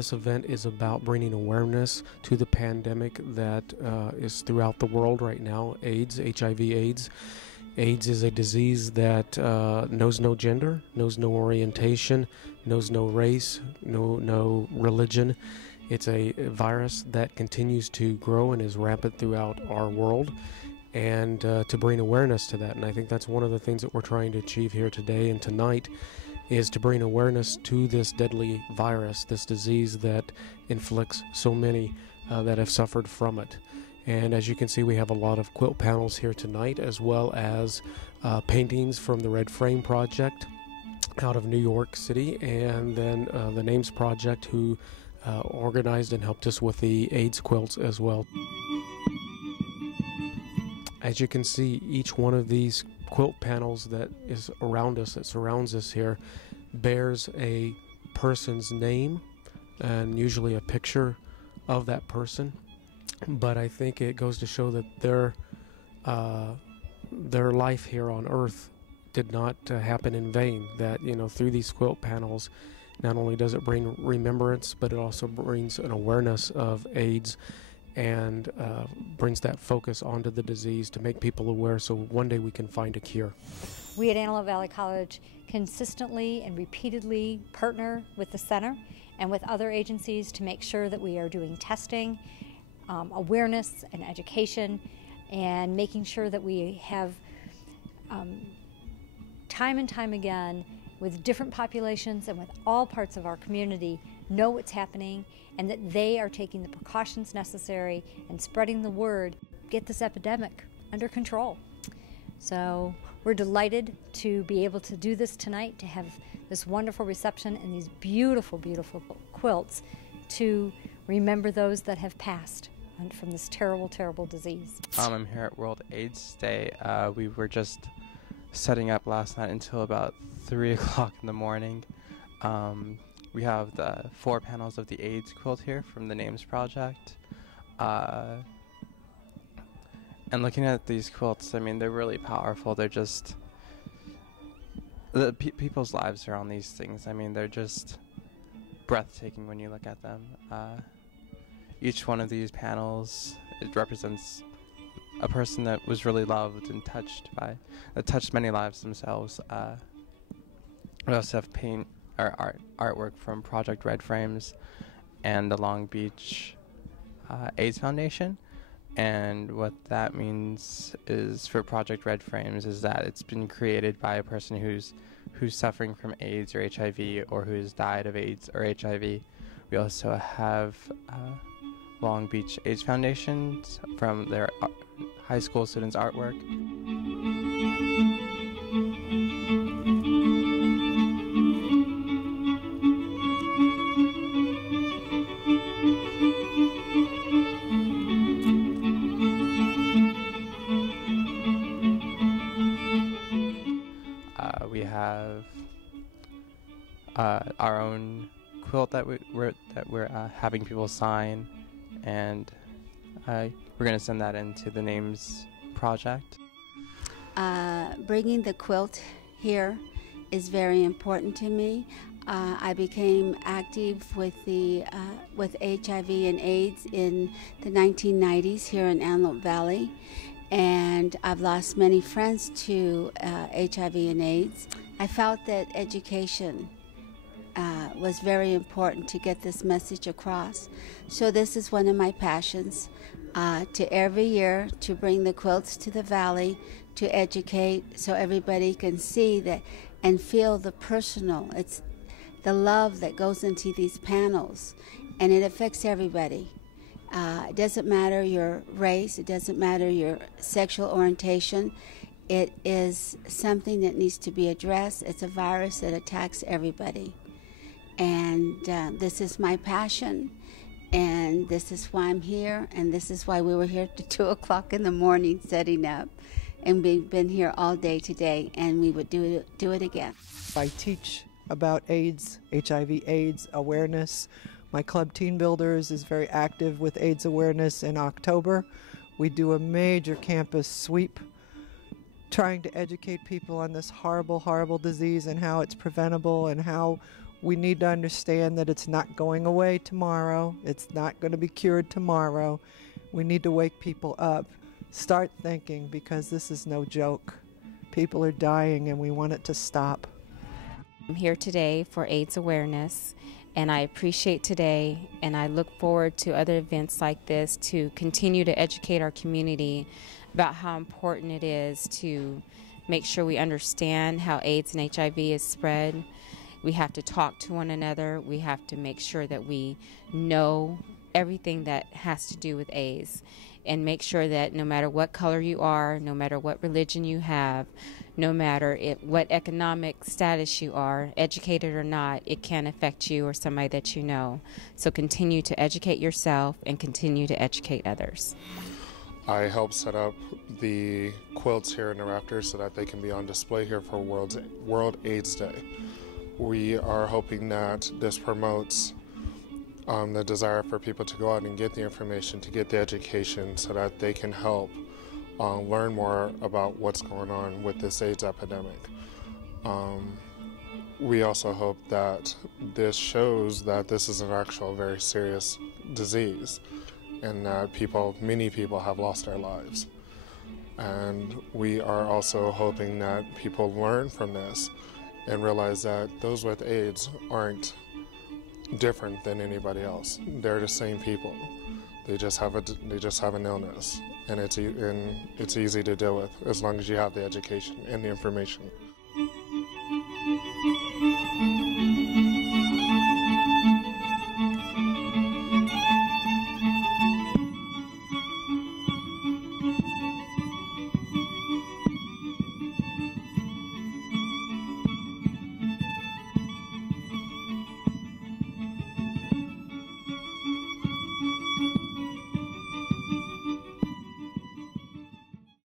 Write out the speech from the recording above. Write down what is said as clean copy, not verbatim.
this event is about bringing awareness to the pandemic that is throughout the world right now, AIDS, HIV/AIDS. AIDS is a disease that knows no gender, knows no orientation, knows no race, no religion. It's a virus that continues to grow and is rampant throughout our world, and to bring awareness to that. And I think that's one of the things that we're trying to achieve here today and tonight, is to bring awareness to this deadly virus, this disease that inflicts so many that have suffered from it. And as you can see, we have a lot of quilt panels here tonight, as well as paintings from the Red Frame Project out of New York City, and then the Names Project, who organized and helped us with the AIDS quilts as well. As you can see, each one of these quilt panels that is around us, that surrounds us here, bears a person's name and usually a picture of that person. But I think it goes to show that their life here on Earth did not happen in vain. That, you know, through these quilt panels, not only does it bring remembrance, but it also brings an awareness of AIDS, and brings that focus onto the disease to make people aware, so one day we can find a cure. We at Antelope Valley College consistently and repeatedly partner with the center and with other agencies to make sure that we are doing testing, awareness and education, and making sure that we have time and time again with different populations and with all parts of our community know what's happening, and that they are taking the precautions necessary and spreading the word, get this epidemic under control. So we're delighted to be able to do this tonight, to have this wonderful reception and these beautiful, beautiful quilts to remember those that have passed from this terrible, terrible disease. I'm here at World AIDS Day. We were just setting up last night until about 3 o'clock in the morning. We have the 4 panels of the AIDS quilt here from the Names Project. And looking at these quilts, I mean, they're really powerful. They're just, people's lives are on these things. I mean, they're just breathtaking when you look at them. Each one of these panels, it represents a person that was really loved and touched many lives themselves. We also have artwork from Project Red Frames and the Long Beach AIDS Foundation. And what that means is, for Project Red Frames, is that it's been created by a person who's suffering from AIDS or HIV, or who's died of AIDS or HIV. We also have Long Beach AIDS Foundation from their high school students' artwork. We have our own quilt that we're having people sign, and we're going to send that into the Names Project. Bringing the quilt here is very important to me. I became active with HIV and AIDS in the 1990s here in Antelope Valley, and I've lost many friends to HIV and AIDS. I felt that education was very important to get this message across. So this is one of my passions, to every year to bring the quilts to the valley, to educate so everybody can see that and feel the personal. It's the love that goes into these panels, and it affects everybody. It doesn't matter your race, it doesn't matter your sexual orientation. It is something that needs to be addressed. It's a virus that attacks everybody. And this is my passion, and this is why I'm here, and this is why we were here to 2 o'clock in the morning setting up. And we've been here all day today, and we would do it again. I teach about AIDS, HIV/AIDS awareness. My club Teen Builders is very active with AIDS awareness in October. We do a major campus sweep trying to educate people on this horrible, horrible disease and how it's preventable and how We need to understand that it's not going away tomorrow. It's not going to be cured tomorrow. We need to wake people up. Start thinking, because this is no joke. People are dying and we want it to stop. I'm here today for AIDS awareness, and I appreciate today, and I look forward to other events like this to continue to educate our community about how important it is to make sure we understand how AIDS and HIV is spread. We have to talk to one another. We have to make sure that we know everything that has to do with AIDS, and make sure that no matter what color you are, no matter what religion you have, no matter what economic status you are, educated or not, it can affect you or somebody that you know. So continue to educate yourself and continue to educate others. I helped set up the quilts here in the Rafters so that they can be on display here for World AIDS Day. We are hoping that this promotes the desire for people to go out and get the information, to get the education, so that they can help learn more about what's going on with this AIDS epidemic. We also hope that this shows that this is an actual very serious disease, and that many people have lost their lives. And we are also hoping that people learn from this and realize that those with AIDS aren't different than anybody else. They're the same people. They just have an illness, and it's easy to deal with as long as you have the education and the information.